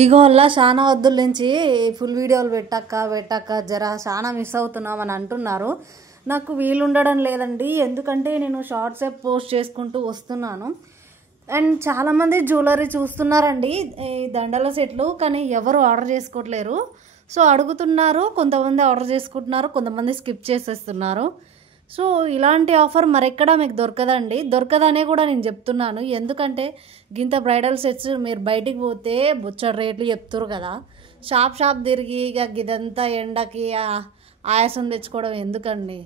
ఇగో అలా చాలా వద్దుల నుంచి ఫుల్ వీడియోలు పెట్టాక జర చాలా మిస్ అవుతున్నామని అంటున్నారు. నాకు వీలు ఉండడం లేదండి, ఎందుకంటే నేను షార్ట్సే పోస్ట్ చేసుకుంటూ వస్తున్నాను. అండ్ చాలామంది జ్యువెలరీ చూస్తున్నారండి, ఈ దండల సెట్లు, కానీ ఎవరు ఆర్డర్ చేసుకోవట్లేరు. సో అడుగుతున్నారు, కొంతమంది ఆర్డర్ చేసుకుంటున్నారు, కొంతమంది స్కిప్ చేసేస్తున్నారు. సో ఇలాంటి ఆఫర్ మరెక్కడ మీకు దొరకదండి, దొరకదనే కూడా నేను చెప్తున్నాను. ఎందుకంటే గింత బ్రైడల్ సెట్స్ మీరు బయటికి పోతే బొచ్చడి రేట్లు చెప్తారు కదా. షాప్ తిరిగి ఇక ఇదంతా ఎండకి ఆయాసం తెచ్చుకోవడం ఎందుకండి.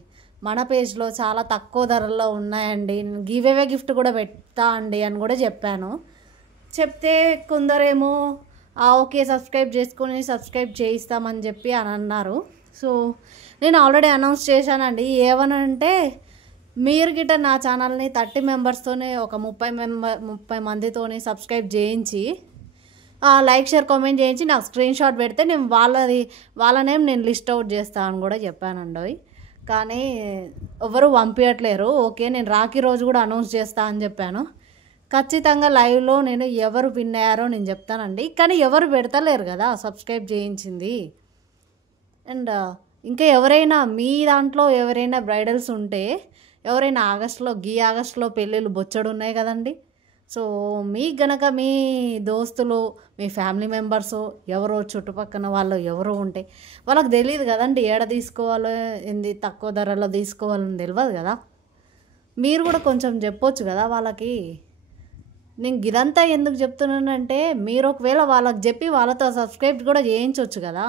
మన పేజ్లో చాలా తక్కువ ధరల్లో ఉన్నాయండి, గివ్ అవే గిఫ్ట్ కూడా పెడతా అండి అని కూడా చెప్పాను. చెప్తే కొందరేమో ఓకే సబ్స్క్రైబ్ చేయిస్తామని చెప్పి అని అన్నారు. సో నేను ఆల్రెడీ అనౌన్స్ చేశానండి. ఏమనంటే మీరు గిట్ట నా ఛానల్ని 30 మెంబర్స్తోనే ఒక 30 మందితోని సబ్స్క్రైబ్ చేయించి లైక్ షేర్ కామెంట్ చేయించి నాకు స్క్రీన్ షాట్ పెడితే నేను వాళ్ళ నేమ్ నేను లిస్ట్ అవుట్ చేస్తాను అని కూడా చెప్పానండి. కానీ ఎవరు పంపించట్లేరు. ఓకే నేను రాఖీ రోజు కూడా అనౌన్స్ చేస్తా అని చెప్పాను. ఖచ్చితంగా లైవ్లో నేను ఎవరు విన్ అయ్యారో నేను చెప్తానండి. కానీ ఎవరు పెడతలేరు కదా సబ్స్క్రైబ్ చేయించింది. అండ్ ఇంకా ఎవరైనా మీ దాంట్లో ఎవరైనా బ్రైడల్స్ ఉంటే, ఎవరైనా ఆగస్టులో పెళ్ళిళ్ళు బొచ్చడు ఉన్నాయి కదండి. సో మీకు గనక మీ దోస్తులు, మీ ఫ్యామిలీ మెంబర్స్ ఎవరో చుట్టుపక్కన వాళ్ళు ఎవరో ఉంటే వాళ్ళకి తెలియదు కదండి, ఏడ తీసుకోవాలో ఏంది తక్కువ ధరలో తీసుకోవాలని తెలియదు కదా. మీరు కూడా కొంచెం చెప్పొచ్చు కదా వాళ్ళకి. నేను ఇదంతా ఎందుకు చెప్తున్నానంటే, మీరు ఒకవేళ వాళ్ళకి చెప్పి వాళ్ళతో సబ్స్క్రైబ్ కూడా చేయించవచ్చు కదా.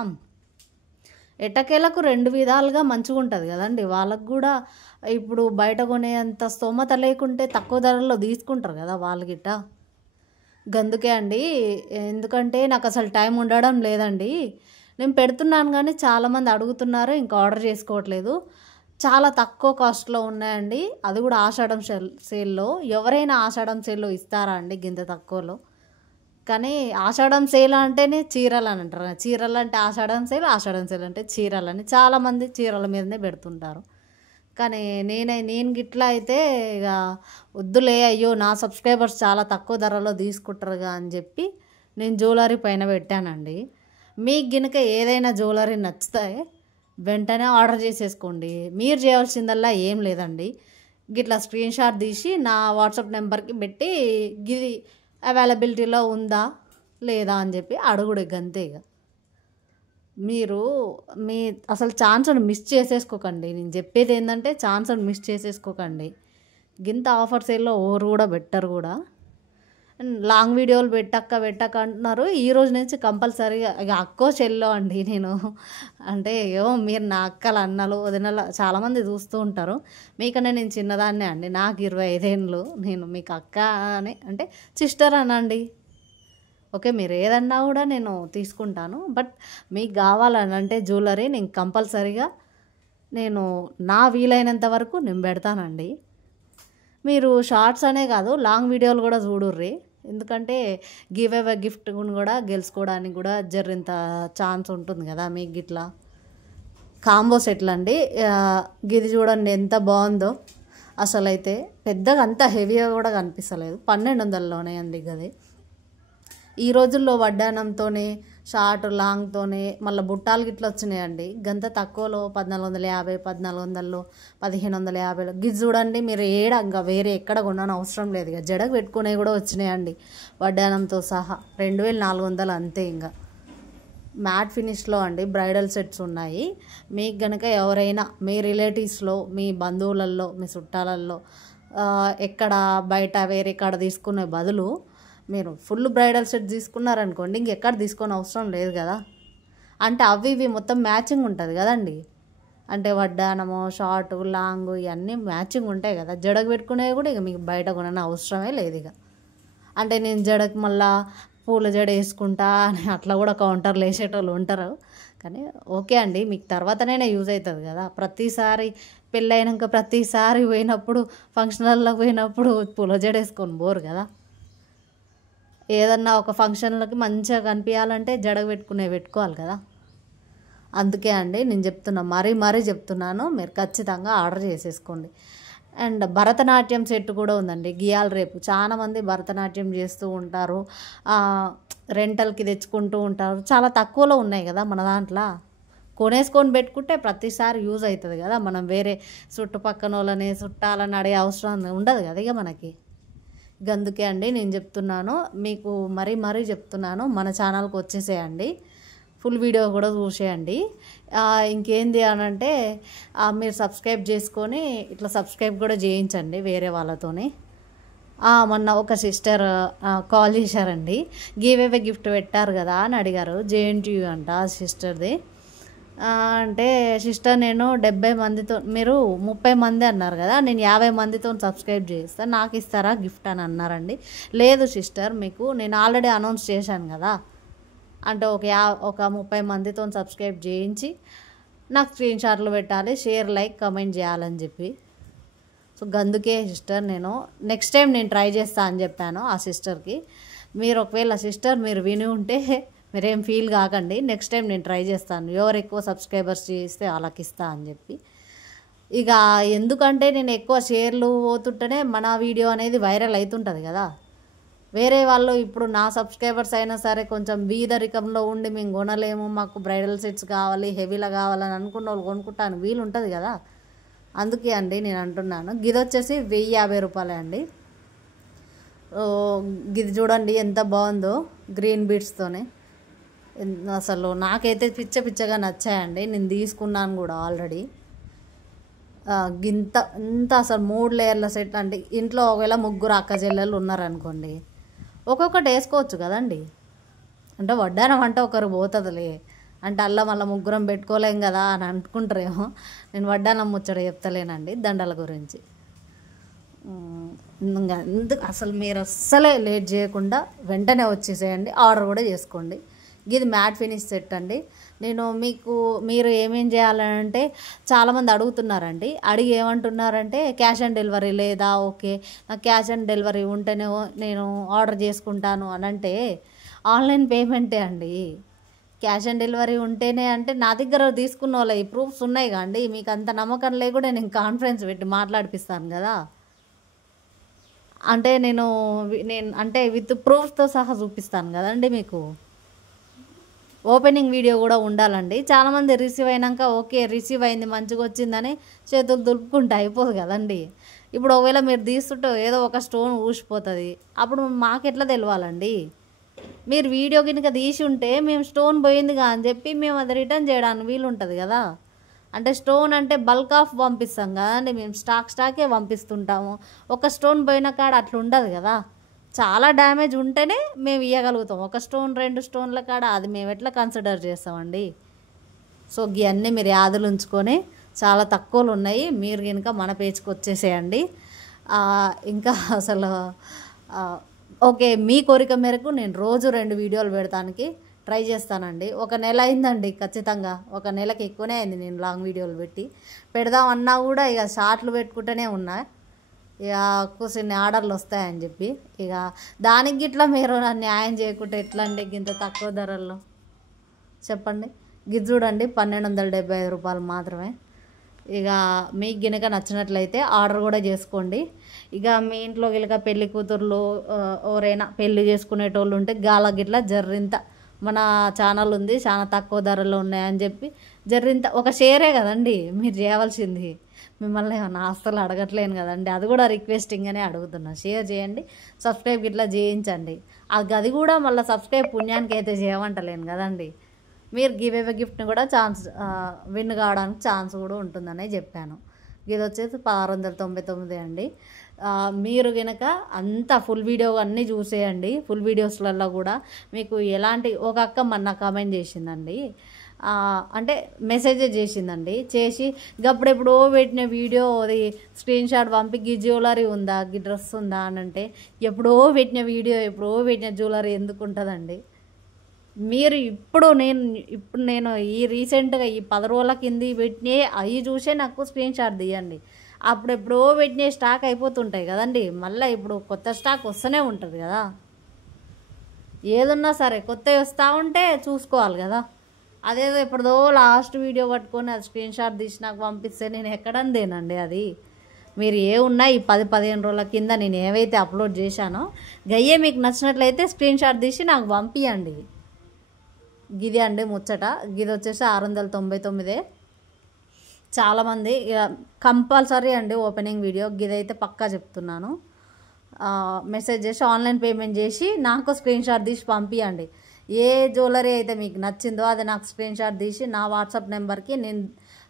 ఎట్టకేలకు 2 విధాలుగా మంచిగా ఉంటుంది కదండి. వాళ్ళకు కూడా ఇప్పుడు బయట కొనేంత స్తోమత లేకుంటే తక్కువ ధరల్లో తీసుకుంటారు కదా వాళ్ళు గిట్ట. గందుకే అండి, ఎందుకంటే నాకు అసలు టైం ఉండడం లేదండి. నేను పెడుతున్నాను కానీ చాలామంది అడుగుతున్నారు, ఇంకా ఆర్డర్ చేసుకోవట్లేదు. చాలా తక్కువ కాస్ట్లో ఉన్నాయండి, అది కూడా ఆషాఢం సేల్లో. ఎవరైనా ఆషాఢం సేల్లో ఇస్తారా అండి గింత తక్కువలో? కానీ ఆషాఢం సేల్ అంటేనే చీరలు అని అంటారు, చీరలు అంటే ఆషాఢం సేల్ అంటే చీరలని చాలామంది చీరల మీదనే పెడుతుంటారు. కానీ నేను గిట్లా అయితే ఇక వద్దులే, అయ్యో నా సబ్స్క్రైబర్స్ చాలా తక్కువ ధరలో తీసుకుంటారుగా అని చెప్పి నేను జ్యువెలరీ పైన పెట్టానండి. మీకు గినక ఏదైనా జ్యువెలరీ నచ్చితే వెంటనే ఆర్డర్ చేసేసుకోండి. మీరు చేయాల్సిందల్లా ఏం లేదండి, గిట్లా స్క్రీన్ షాట్ తీసి నా వాట్సాప్ నెంబర్కి పెట్టి గిది అవైలబిలిటీలో ఉందా లేదా అని చెప్పి అడుగుడు గంతే. ఇక మీరు అసలు ఛాన్స్ని మిస్ చేసేసుకోకండి. నేను చెప్పేది ఏంటంటే ఛాన్స్ని మిస్ చేసేసుకోకండి. గింత ఆఫర్ సేల్లో ఓరు కూడా బెటర్ కూడా. లాంగ్ వీడియోలు పెట్టక్క అంటున్నారు. ఈ రోజు నుంచి కంపల్సరీగా ఇక అక్కో చెల్లో అండి నేను. అంటే ఏమో మీరు నా అక్కలు అన్నలు వదినలు చాలామంది చూస్తూ ఉంటారు. మీకన్నా నేను చిన్నదాన్నే అండి, నాకు 25 ఏళ్ళు. నేను మీకు అక్క అని అంటే సిస్టర్ అనండి. ఓకే మీరు ఏదన్నా కూడా నేను తీసుకుంటాను. బట్ మీకు కావాలని అంటే జ్యువెలరీ నేను కంపల్సరీగా నేను నా వీలైనంత వరకు నేను పెడతానండి. మీరు షార్ట్స్ అనే కాదు లాంగ్ వీడియోలు కూడా చూడుర్రి. ఎందుకంటే గివ్ అవే గిఫ్ట్ కూడా గెలుచుకోవడానికి కూడా జరింత ఛాన్స్ ఉంటుంది కదా. మీకు గిట్లా కాంబో సెట్లు అండి, గిది చూడండి ఎంత బాగుందో. అసలు అయితే పెద్దగా అంత హెవీగా కూడా కనిపిస్తలేదు, 1200లోనే అండి గది. ఈ రోజుల్లో వడ్డానంతోనే షార్ట్ లాంగ్తోనే మళ్ళీ బుట్టాలు గిట్లా వచ్చినాయండి. గంత తక్కువలో 1450, 1400, 1550 గిజ్ చూడండి. మీరు ఇంకా వేరే ఎక్కడ కొనని అవసరం లేదు. ఇక జడకు పెట్టుకునేవి కూడా వచ్చినాయండి వడ్డానంతో సహా, 2400 అంతే. ఇంకా మ్యాట్ ఫినిష్లో అండి బ్రైడల్ సెట్స్ ఉన్నాయి. మీకు కనుక ఎవరైనా మీ రిలేటివ్స్లో, మీ బంధువులలో, మీ చుట్టాలల్లో ఎక్కడ బయట వేరే కాడ తీసుకునే బదులు మీరు ఫుల్ బ్రైడల్ సెట్ తీసుకున్నారనుకోండి, ఇంకెక్కడ తీసుకొని అవసరం లేదు కదా. అంటే అవి ఇవి మొత్తం మ్యాచింగ్ ఉంటుంది కదండి. అంటే వడ్డానము, షార్ట్, లాంగ్ ఇవన్నీ మ్యాచింగ్ ఉంటాయి కదా. జడకు పెట్టుకునేవి కూడా ఇక మీకు బయట కొనని అవసరమే లేదు. ఇక అంటే నేను జడకు మళ్ళా పూల జడ వేసుకుంటా అని అట్లా కూడా కౌంటర్లు వేసేటోళ్ళు ఉంటారు. కానీ ఓకే అండి, మీకు తర్వాతనైనా యూజ్ అవుతుంది కదా. ప్రతిసారి పెళ్ళైనాక ప్రతిసారి పోయినప్పుడు ఫంక్షన్లకు పోయినప్పుడు పూల జడ వేసుకొని పోరు కదా. ఏదన్నా ఒక ఫంక్షన్లకి మంచిగా కనిపించాలంటే జడకు పెట్టుకోవాలి కదా. అందుకే అండి నేను చెప్తున్నా, మరీ చెప్తున్నాను, మీరు ఖచ్చితంగా ఆర్డర్ చేసేసుకోండి. అండ్ భరతనాట్యం సెట్ కూడా ఉందండి. గియాల రేపు చాలామంది భరతనాట్యం చేస్తూ ఉంటారు. రెంటల్కి తెచ్చుకుంటూ ఉంటారు. చాలా తక్కువలో ఉన్నాయి కదా మన దాంట్లో. కొనేసుకొని పెట్టుకుంటే ప్రతిసారి యూజ్ అవుతుంది కదా. మనం వేరే చుట్టుపక్కన వాళ్ళని చుట్టాలని అడిగే అవసరం ఉండదు కదా ఇక మనకి. అందుకే అండి నేను చెప్తున్నాను, మీకు మరీ చెప్తున్నాను, మన ఛానల్కి వచ్చేసేయండి, ఫుల్ వీడియో కూడా చూసేయండి. ఇంకేంది అని అంటే మీరు సబ్స్క్రైబ్ చేసుకొని ఇట్లా సబ్స్క్రైబ్ కూడా చేయించండి వేరే వాళ్ళతోని. మొన్న ఒక సిస్టర్ కాల్ చేశారండి, గివ్ గిఫ్ట్ పెట్టారు కదా అని అడిగారు. JNTU అంట ఆ సిస్టర్ది. అంటే సిస్టర్ నేను 70 మందితో, మీరు 30 మంది అన్నారు కదా, నేను 50 మందితో సబ్స్క్రైబ్ చేస్తాను, నాకు ఇస్తారా గిఫ్ట్ అని అన్నారండి. లేదు సిస్టర్, మీకు నేను ఆల్రెడీ అనౌన్స్ చేశాను కదా, అంటే ఒక 30 మందితో సబ్స్క్రైబ్ చేయించి నాకు స్క్రీన్ షాట్లు పెట్టాలి, షేర్ లైక్ కమెంట్ చేయాలని చెప్పి. సో అందుకే సిస్టర్ నేను నెక్స్ట్ టైం నేను ట్రై చేస్తా అని చెప్పాను ఆ సిస్టర్కి. మీరు ఒకవేళ సిస్టర్ మీరు విని ఉంటే మీరేం ఫీల్ కాకండి, నెక్స్ట్ టైం నేను ట్రై చేస్తాను, ఎవరు ఎక్కువ సబ్స్క్రైబర్స్ చేస్తే వాళ్ళకి ఇస్తా అని చెప్పి. ఇక ఎందుకంటే నేను ఎక్కువ షేర్లు పోతుంటేనే మన వీడియో అనేది వైరల్ అవుతుంటుంది కదా. వేరే వాళ్ళు ఇప్పుడు నా సబ్స్క్రైబర్స్ అయినా సరే కొంచెం బీదరికంలో ఉండి మేము కొనలేము, మాకు బ్రైడల్ సెట్స్ కావాలి, హెవీలో కావాలని అనుకున్న వాళ్ళు కొనుక్కుంటాను వీలు ఉంటుంది కదా. అందుకే అండి నేను అంటున్నాను. గిది వచ్చేసి 1050 రూపాయలే అండి. గిది చూడండి ఎంత బాగుందో, గ్రీన్ బీడ్స్తోనే. అసలు నాకైతే పిచ్చగా నచ్చాయండి, నేను తీసుకున్నాను కూడా ఆల్రెడీ. ఇంత అసలు 3 లేయర్ల సెట్ అంటే ఇంట్లో ఒకవేళ 3 అక్క చెల్లెళ్ళు ఉన్నారనుకోండి, ఒక్కొక్కటి వేసుకోవచ్చు కదండి. అంటే వడ్డానం అంటే ఒకరు పోతుందిలే అంటే అల్ల మళ్ళీ 3 పెట్టుకోలేం కదా అని అనుకుంటారేమో. నేను వడ్డానం ముచ్చట చెప్తలేనండి, దండల గురించి. ఎందుకు అసలు మీరు అస్సలే లేట్ చేయకుండా వెంటనే వచ్చేసేయండి, ఆర్డర్ కూడా చేసుకోండి. ఇది మ్యాట్ ఫినిష్ సెట్ అండి. మీరు ఏమేం చేయాలంటే చాలామంది అడుగుతున్నారండి, అడిగి ఏమంటున్నారంటే క్యాష్ ఆన్ డెలివరీ లేదా, ఓకే నాకు క్యాష్ ఆన్ డెలివరీ ఉంటేనే నేను ఆర్డర్ చేసుకుంటాను అని అంటే ఆన్లైన్ పేమెంటే అండి. క్యాష్ ఆన్ డెలివరీ ఉంటేనే అంటే నా దగ్గర తీసుకున్న వాళ్ళ ఈ ప్రూఫ్స్ ఉన్నాయి కాండి, మీకు అంత నమ్మకం లేకుండా నేను కాన్ఫరెన్స్ పెట్టి మాట్లాడిపిస్తాను కదా. అంటే నేను అంటే విత్ ప్రూఫ్తో సహా చూపిస్తాను కదండి మీకు. ఓపెనింగ్ వీడియో కూడా ఉండాలండి. చాలామంది రిసీవ్ అయినాక ఓకే రిసీవ్ అయింది మంచిగా వచ్చిందని చేతులు దులుపుకుంటే అయిపోదు కదండి. ఇప్పుడు ఒకవేళ మీరు తీస్తుంటే ఏదో ఒక స్టోన్ ఊసిపోతుంది, అప్పుడు మాకెట్లా తెలియాలండి. మీరు వీడియో కనుక తీసి ఉంటే మేము స్టోన్ పోయిందిగా అని చెప్పి మేము అది రిటర్న్ చేయడానికి వీలు ఉంటుంది కదా. అంటే స్టోన్ అంటే బల్క్ ఆఫ్ పంపిస్తాం కదండి, మేము స్టాకే పంపిస్తుంటాము. ఒక స్టోన్ పోయిన కాడ అట్లా ఉండదు కదా, చాలా డ్యామేజ్ ఉంటేనే మేము ఇవ్వగలుగుతాం. ఒక స్టోన్ 2 స్టోన్ల కాడ అది మేము ఎట్లా కన్సిడర్ చేస్తామండి. సో ఇవన్నీ మీరు యాదులు ఉంచుకొని, చాలా తక్కువలు ఉన్నాయి, మీరు కనుక మన పేజ్కి వచ్చేసేయండి. ఇంకా అసలు ఓకే మీ కోరిక మేరకు నేను రోజు 2 వీడియోలు పెడతానికి ట్రై చేస్తానండి. 1 నెల అయిందండి ఖచ్చితంగా, 1 నెలకి ఎక్కువనే అయింది నేను లాంగ్ వీడియోలు పెడదామన్నా కూడా ఇక షార్ట్లు పెట్టుకుంటూనే ఉన్నా. ఇక కొన్ని ఆర్డర్లు వస్తాయని చెప్పి ఇక దానికి గిట్లా మీరు న్యాయం చేయకుంటే ఎట్లా అండి ఇంత తక్కువ ధరల్లో చెప్పండి. గిది చూడండి 1275 రూపాయలు మాత్రమే. ఇక మీకు గినక నచ్చినట్లయితే ఆర్డర్ కూడా చేసుకోండి. ఇక మీ ఇంట్లో గిలక పెళ్లి కూతుర్లు ఎవరైనా పెళ్లి చేసుకునేటోళ్ళు ఉంటే గాల గిట్లా జర్రింత మన ఛానల్ ఉంది, చాలా తక్కువ ధరలో ఉన్నాయని చెప్పి జర్రింత ఒక షేరే కదండి మీరు చేయవలసింది. మిమ్మల్ని ఏమన్నా ఆస్తులు అడగట్లేను కదండి, అది కూడా రిక్వెస్టింగ్గానే అడుగుతున్నా. షేర్ చేయండి, సబ్స్క్రైబ్ ఇట్లా చేయించండి. అది కూడా మళ్ళీ సబ్స్క్రైబ్ పుణ్యానికి అయితే చేయమంటలేను కదండి. మీరు గిఫ్ట్ని కూడా విన్ కావడానికి ఛాన్స్ కూడా ఉంటుందనే చెప్పాను. ఇది వచ్చేసి 1699 అండి. మీరు కనుక అంతా ఫుల్ వీడియో అన్నీ చూసేయండి. ఫుల్ వీడియోస్లలో కూడా మీకు ఎలాంటి ఒక అక్క మొన్న కామెంట్ చేసిందండి, అంటే మెసేజ్ చేసిందండి, చేసి గప్పుడెప్పుడో పెట్టిన వీడియో అది స్క్రీన్ షాట్ పంపి గీ జ్యువెలరీ ఉందా గీ డ్రెస్ ఉందా అని అంటే, ఎప్పుడో పెట్టిన వీడియో ఎప్పుడో పెట్టిన జ్యువెలరీ ఎందుకు ఉంటుందండి. మీరు ఇప్పుడు నేను ఈ రీసెంట్గా ఈ 10 రోజుల కింద పెట్టినే అవి చూసే నాకు స్క్రీన్ షాట్ తీయండి. అప్పుడు ఎప్పుడో పెట్టిన స్టాక్ అయిపోతుంటాయి కదండి, మళ్ళీ ఇప్పుడు కొత్త స్టాక్ వస్తూనే ఉంటుంది కదా. ఏదున్నా సరే కొత్తవి వస్తూ ఉంటే చూసుకోవాలి కదా. అదేదో ఎప్పుడుదో లాస్ట్ వీడియో పట్టుకొని అది స్క్రీన్ షాట్ తీసి నాకు పంపిస్తే నేను ఎక్కడందేనండి అది. మీరు ఏ ఉన్నా ఈ 10-15 రోజుల కింద నేను ఏవైతే అప్లోడ్ చేశానో గయ్యే మీకు నచ్చినట్లయితే స్క్రీన్ షాట్ తీసి నాకు పంపియండి. గిది అండి ముచ్చట. గిది వచ్చేసి 699. చాలామంది కంపల్సరీ అండి ఓపెనింగ్ వీడియో గిదైతే పక్కా చెప్తున్నాను. మెసేజ్ చేసి ఆన్లైన్ పేమెంట్ చేసి నాకు స్క్రీన్ షాట్ తీసి పంపించండి. ఏ జ్యువెలరీ అయితే మీకు నచ్చిందో అది నాకు స్క్రీన్ షాట్ తీసి నా వాట్సాప్ నెంబర్కి నేను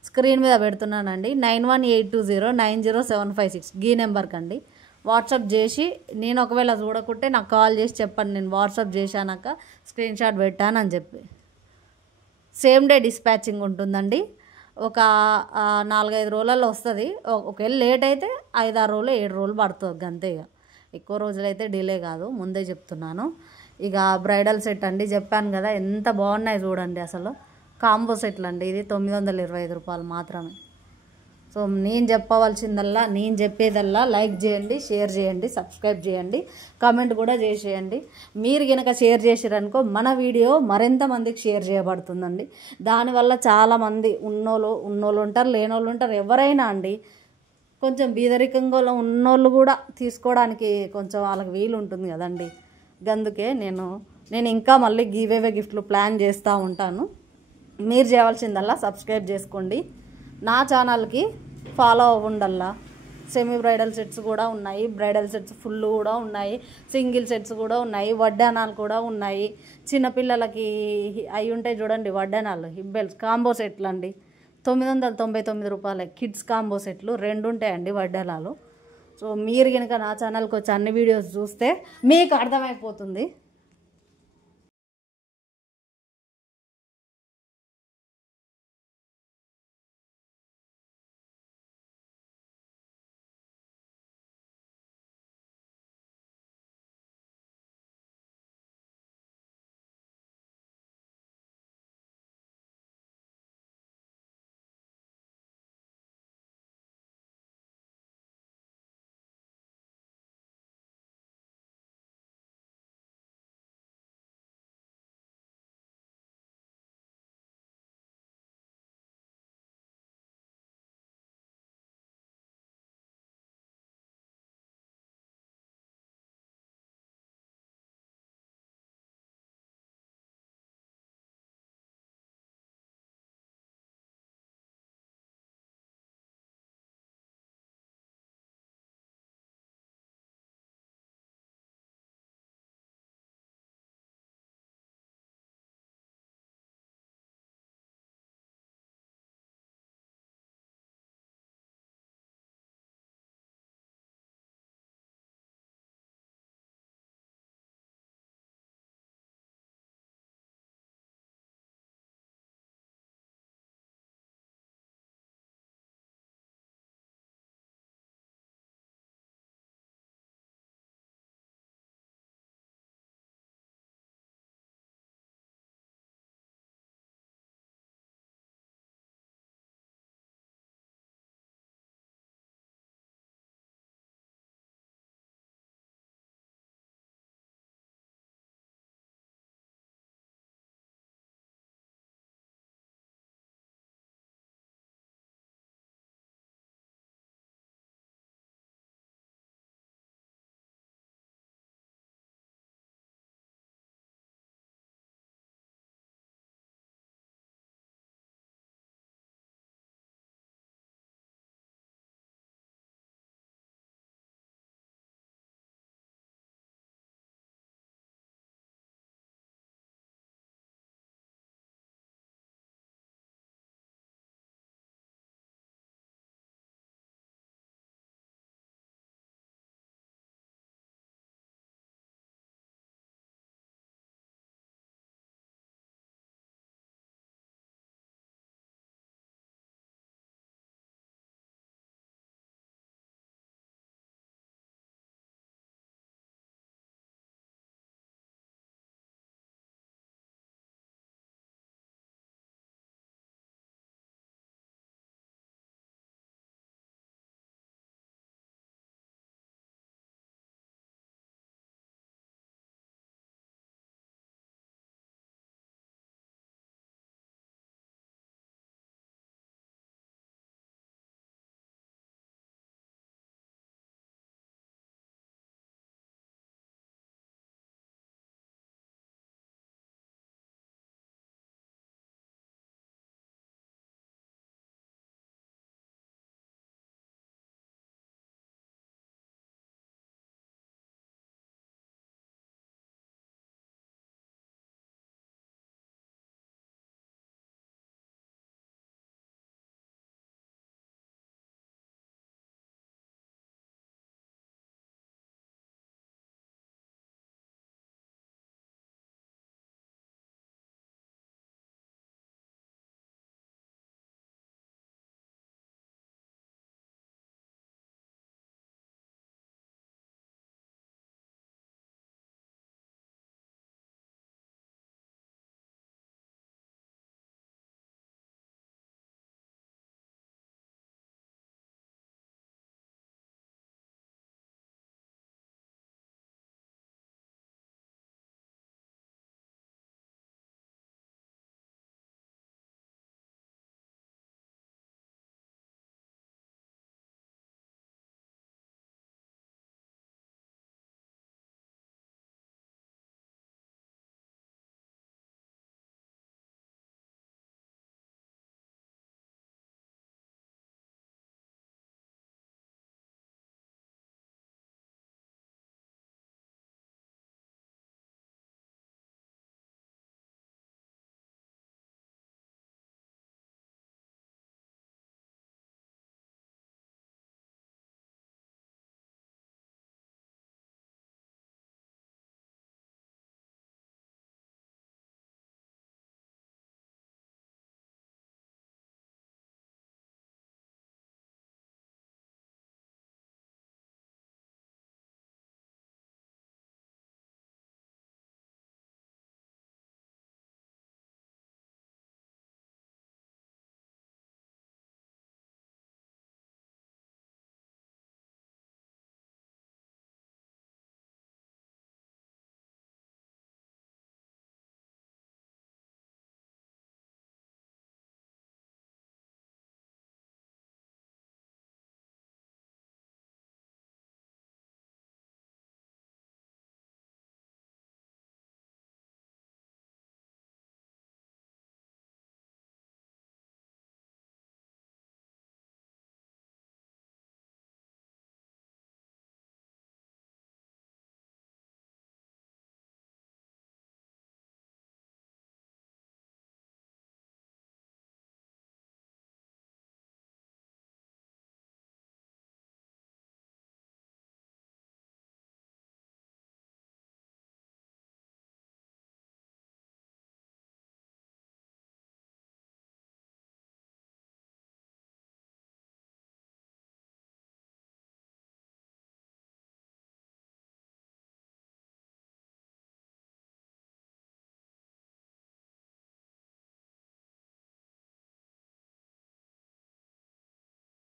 స్క్రీన్ మీద పెడుతున్నానండి. 9182090756 ఈ నెంబర్కి అండి వాట్సాప్ చేసి, నేను ఒకవేళ చూడకుంటే నాకు కాల్ చేసి చెప్పండి, నేను వాట్సాప్ చేశానాక స్క్రీన్ షాట్ పెట్టానని చెప్పి. సేమ్ డే డిస్పాచింగ్ ఉంటుందండి. ఒక 4-5 రోజులలో వస్తుంది. ఒకవేళ లేట్ అయితే 5-6 రోజులు 7 రోజులు పడుతుంది అంతే. ఇక ఎక్కువ రోజులైతే డిలే కాదు, ముందే చెప్తున్నాను. ఇక బ్రైడల్ సెట్ అండి, చెప్పాను కదా ఎంత బాగున్నాయి చూడండి. అసలు కాంబో సెట్లు అండి. ఇది 925 రూపాయలు మాత్రమే. సో నేను చెప్పవలసిందల్లా, నేను చెప్పేదల్లా లైక్ చేయండి, షేర్ చేయండి, సబ్స్క్రైబ్ చేయండి, కామెంట్ కూడా చేసేయండి. మీరు కనుక షేర్ చేసారనుకో మన వీడియో మరింత మందికి షేర్ చేయబడుతుందండి. దానివల్ల చాలామంది ఉన్నోళ్ళు ఉంటారు, లేనోళ్ళు ఉంటారు, ఎవరైనా అండి కొంచెం బీదరికంగా ఉన్నోళ్ళు కూడా తీసుకోవడానికి కొంచెం వాళ్ళకి వీలు ఉంటుంది కదండి. అందుకే నేను ఇంకా మళ్ళీ గివేవే గిఫ్ట్లు ప్లాన్ చేస్తూ ఉంటాను. మీరు చేయవలసిందల్లా సబ్స్క్రైబ్ చేసుకోండి, నా ఛానల్కి ఫాలో అవ్వండల్లా. సెమీ బ్రైడల్ సెట్స్ కూడా ఉన్నాయి, బ్రైడల్ సెట్స్ ఫుల్ కూడా ఉన్నాయి, సింగిల్ సెట్స్ కూడా ఉన్నాయి, వడ్డానాలు కూడా ఉన్నాయి. చిన్నపిల్లలకి అవి ఉంటాయి చూడండి వడ్డానాలు, హిబ్బెల్స్ కాంబో సెట్లు అండి 999 రూపాయలే. కిడ్స్ కాంబో సెట్లు 2 ఉంటాయండి వడ్డానాలు. సో మీరు కనుక నా ఛానల్కి వచ్చి అన్ని వీడియోస్ చూస్తే మీకు అర్థమైపోతుంది.